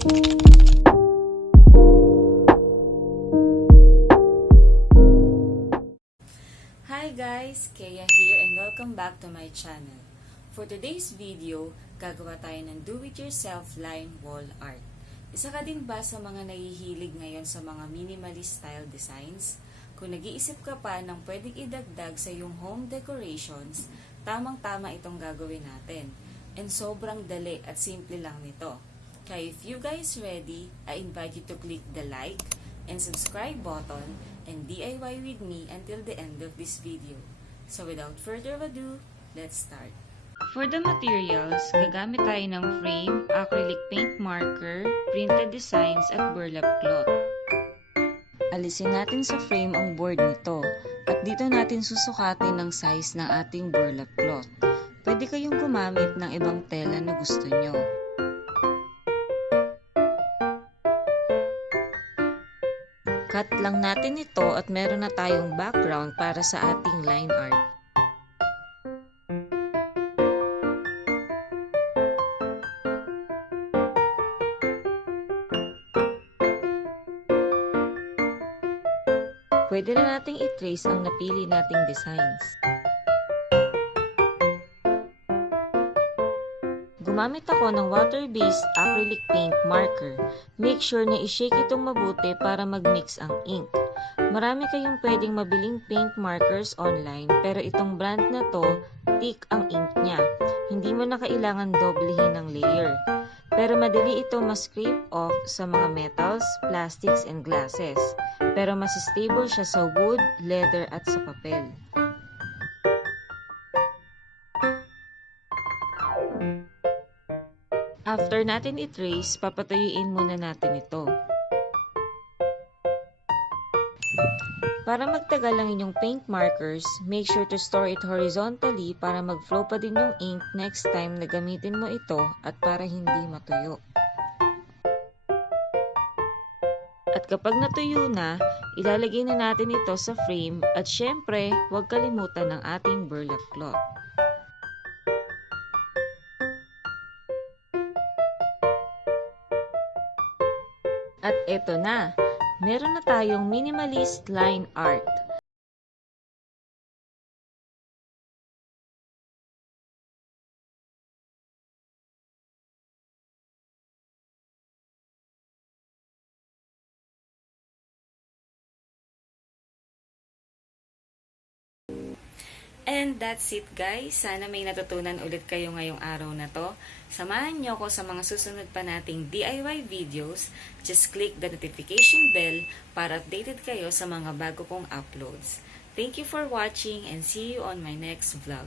Hi guys! Kea here and welcome back to my channel. For today's video, gagawa tayo ng do-it-yourself line wall art. Isa ka din ba sa mga nahihilig ngayon sa mga minimalist style designs? Kung nag-iisip ka pa ng pwedeng idagdag sa iyong home decorations, tamang-tama itong gagawin natin. And sobrang dali at simple lang nito. Kaya if you guys ready, I invite you to click the like and subscribe button and DIY with me until the end of this video. So without further ado, let's start. For the materials, gagamit tayo ng frame, acrylic paint marker, printed designs at burlap cloth. Alisin natin sa frame ang board nito at dito natin susukatin ng size ng ating burlap cloth. Pwede kayong gumamit ng ibang tela na gusto nyo. Cut lang natin ito at meron na tayong background para sa ating line art. Pwede na nating i-trace ang napili nating designs. Gumamit ako ng water-based acrylic paint marker. Make sure na i-shake itong mabuti para mag-mix ang ink. Marami kayong pwedeng mabiling paint markers online, pero itong brand na to, thick ang ink niya. Hindi mo na kailangan doblehin ng layer. Pero madali ito ma-scrape off sa mga metals, plastics, and glasses. Pero mas stable siya sa wood, leather, at sa papel. After natin i-trace, papatuyuin muna natin ito. Para magtagal ang inyong paint markers, make sure to store it horizontally para mag-flow pa din yung ink next time na gamitin mo ito at para hindi matuyo. At kapag natuyo na, ilalagay na natin ito sa frame at syempre, huwag kalimutan ng ating burlap cloth. At eto na, meron na tayong minimalist line art. And that's it guys. Sana may natutunan ulit kayo ngayong araw na to. Samahan nyo ko sa mga susunod pa nating DIY videos. Just click the notification bell para updated kayo sa mga bago kong uploads. Thank you for watching and see you on my next vlog.